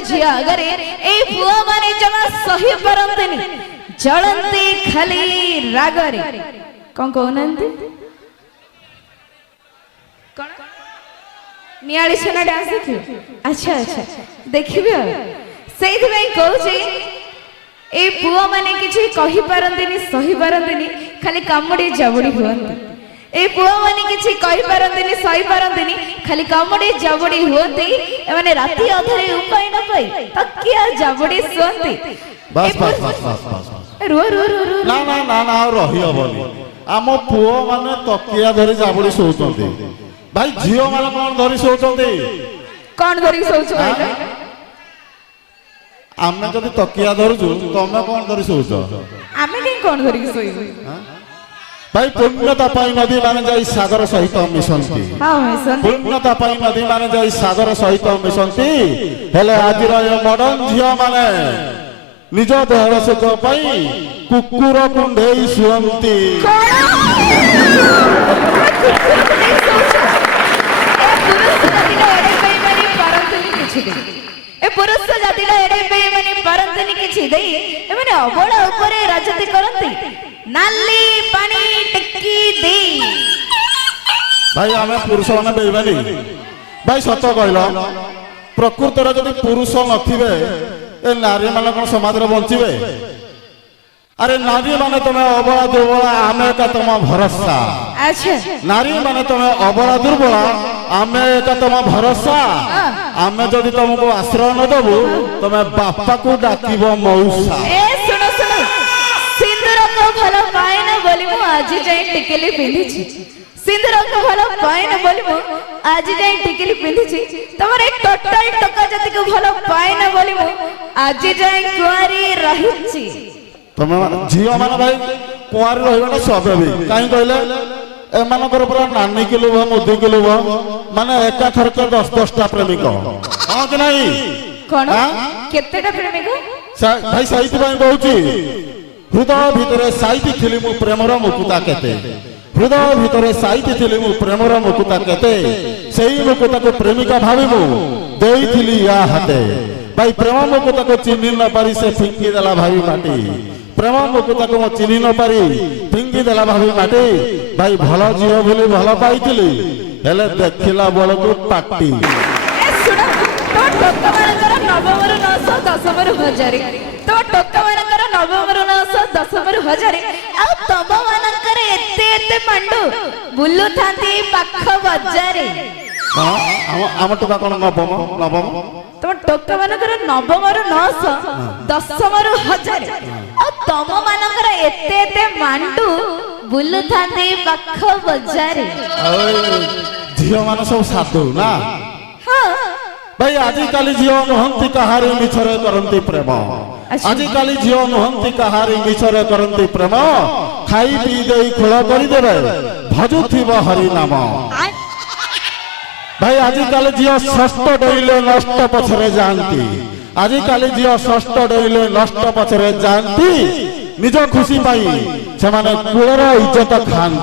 झिया अगरे ए पुआ माने जमा सही परंतनी जलंती खाली रागरे कौन कहनांती कौन नियाली छना डांस देखियो अच्छा अच्छा देखिबे सेहि भाई कहूची ए पुआ माने किछि कहि पारंतिनी सही पारंतिनी खाली कामुडी जबुडी हुअंती ए पुआ माने किछि कहि पारंतिनी सही पारंतिनी खाली कामुडी जबुडी हुअंती एमाने राती अधरे उपाय न पाई तकिया जबुडी सुअंती बस बस बस बस बस रो रो रो रो ना ना ना ना रही हबनी आम पुओ माने तकिया धरी जाबुडी सोचंती भाई झियो माने कोन धरी सोचंती कोन धरी सोचो भाई आमे जदि तकिया धरुछु तमे कोन धरी सोचो आमे के कोन धरी सोइबो भाई पुण्यता पाई नदी माने जाई सागर सहित मिशंती हां मिशंती पुण्यता पाई नदी माने जाई सागर सहित मिशंती हेले आजिर ए मॉडर्न झियो माने निज देहर सुख पाई कुकुर कुंडेई सुअंती ए पुरुष जातिला एडे बेईमानी परंतनी किछि देई एमाने अबोला ऊपर राजती करंती नाली पानी टिक्की देई भाई आमे पुरुष माने बेईमानी भाई सत कहलो प्रकृति रे जदि पुरुष नथिबे ए नारी माने कोन समाज रे बंचिबे अरे नारी माने तमे अबला दुर्बला आमे का तम भरोसा अच्छा नारी माने तमे अबला दुर्बला आमे का तम भरोसा आमे जदि तुमको आश्रय न देबु तमे बापा को डाकिबो मौसा ए सुनो सुनो सिंदूर को भलो पाए न बोली मु आज जाई टिकली पिंधिछि सिंदूर को भलो पाए न बोली मु आज जाई टिकली पिंधिछि तमर एक टोटल टका जति को भलो पाए न बोली मु आज जाई कुआरी रहिछि तमे झियो माने भाई कुआरी रहिबा स्वाभाविक काई कहले ए मानकर पूरा नानी के लोभ मोदी के लोभ माने एका थरक 10-10टा प्रेमिक हां कि नहीं कोन केतेटा प्रेमिक भाई साहित्य भाई कहूची हृदय भितरे साहित्य थिली मु प्रेमर मुकुता केते हृदय भितरे साहित्य थिली मु प्रेमर मुकुता केते सेही मुकुता को प्रेमिका भाबी मु देइथिली या हाते भाई प्रेम मुकुता को चिन्हि न पारी से फिंगी देला भाई माटी प्रेम मुकुता को चिन्हि न पारी फिंगी देला भाई माटी भाई भलो जियो बोली भलो पाइथिली हेले देखिला बळ को पाटी ए सुनो तो टोका मानकर नवमर 910 हजार तो टोका मानकर नवमर 910 हजार आ तब मानकर एते एते मंडू बुल्लू थांती पाख बजारे हां हम टोका कोन नवम तो टोका मानकर नवमर 910 हजार आ तम मानकर एते एते मंडू बुल्लू थांती पाख बजारे झियो मान सब साधु ना हां भाई आजि काली झियो नहंती कहारी मिछरे करंती प्रेम आजि काली झियो नहंती कहारी मिछरे करंती प्रेम खाई पी देई खोला करी देबे भजुथिबो हरि नाम भाई आजि काली झियो षष्ठ डइले नष्ट पछरे जानती आजि काली झियो षष्ठ डइले नष्ट पछरे जानती निज खुशी पाई से माने कुलर इज्जत खान